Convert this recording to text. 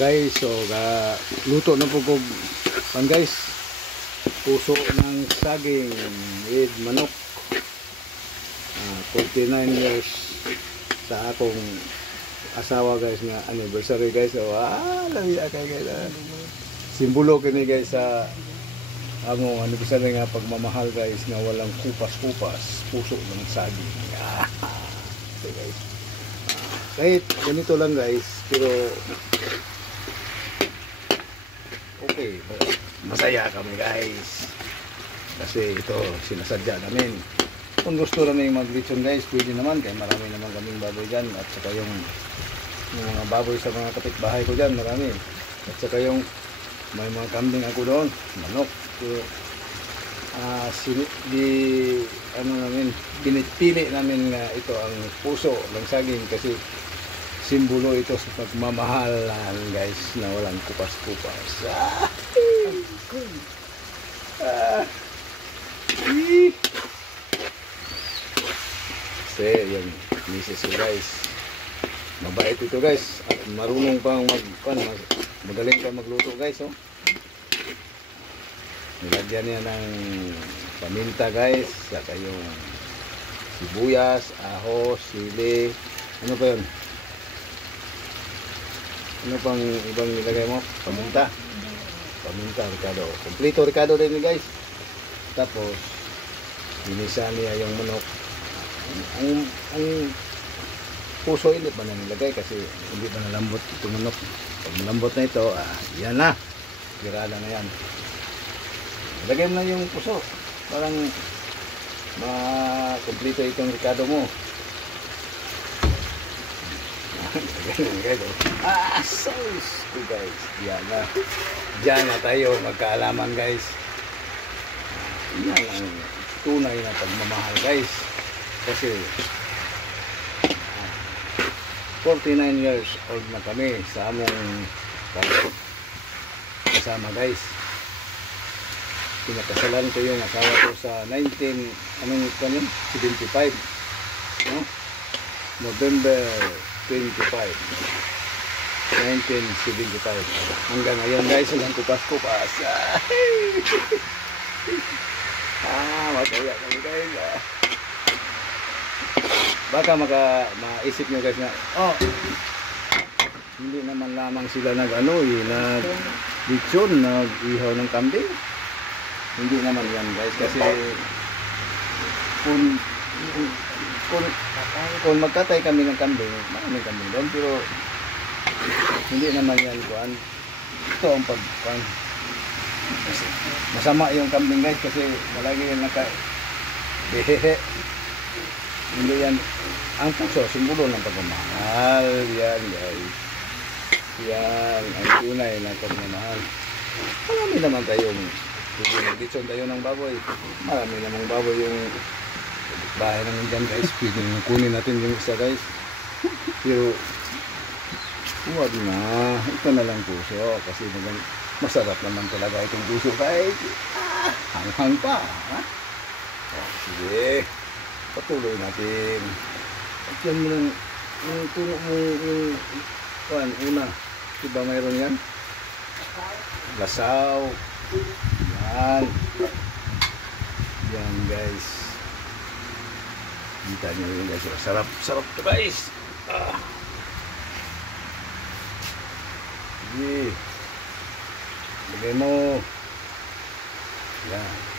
Guys, so luto na po kog pan guys. Puso ng saging with manok. 49 years sa akong asawa guys nga anniversary guys. So labi kay guys. Simbolo kini guys sa among anniversary nga pagmamahal guys nga walang kupas-kupas, puso ng saging. Okay guys. Kahit ganito lang guys, pero okay, masaya kami guys. Kasi ito sinasadya namin. Kung gusto namin mag-lechon guys, pwede naman, kaya marami naman kaming baboy dyan. At saka yung mga baboy sa mga kapitbahay ko dyan, marami. At saka yung may mga kambing ako doon, manok. So, pinipili namin nga ito ang puso ng saging kasi simbolo ito sa pagmamahalan guys na walang kupas-kupas. Kasi yung misis ko guys, mabait ito guys, at marunong pang magaling pa magluto guys. Oh, nilagyan niya ng paminta guys, saka yung sibuyas, ahos, sili, ano pa yun? Ano pang ibang nilagay mo? Paminta. Paminta, Ricardo. Kompleto Ricardo din guys. Tapos binisa niya yung manok. Ang puso hindi pa na nilagay kasi hindi pa nalambot itong manok. Pag malambot na ito, yan na. Girada na yan. Ilagay mo na yung puso. Parang kompleto itong Ricardo mo. Sauce to guys. Yan na. Diyan na tayo magkaalaman guys. Yan ang tunay na pagmamahal guys. Kasi 49 years old na kami sa among kasama guys. Pinakasalan ko yung asawa ko sa 75 no? November 25 1975 hanggang ngayon guys, hanggang kupas-kupas. Masaya kami guys. Baka maisip nyo guys na hindi naman lamang sila nag-lechon, nag-ihaw ng kambing. Hindi naman yan guys, kasi kung magkatay kami ng kambing, maraming kambing doon, pero hindi naman yan kuan. Ito ang pagkuan. Masama yung kambing guys kasi malagi yung hindi yan ang puso, simbolo ng pagmamahal. Yan guys, yan ang tunay na pagmamahal. Marami naman tayong nag-lechon tayo ng baboy, marami namang baboy yung bahay naman dyan guys. Pwede kunin natin yung isa guys, pero huwag na, ito na lang puso kasi masarap naman talaga itong puso guys. Hanghang pa sige, patuloy natin. At yan mo lang yung tuno mo yung una, diba mayroon yan? Lasaw. Yan guys, kita nyo yun guys. Sarap to guys. Sige, lagay mo yan.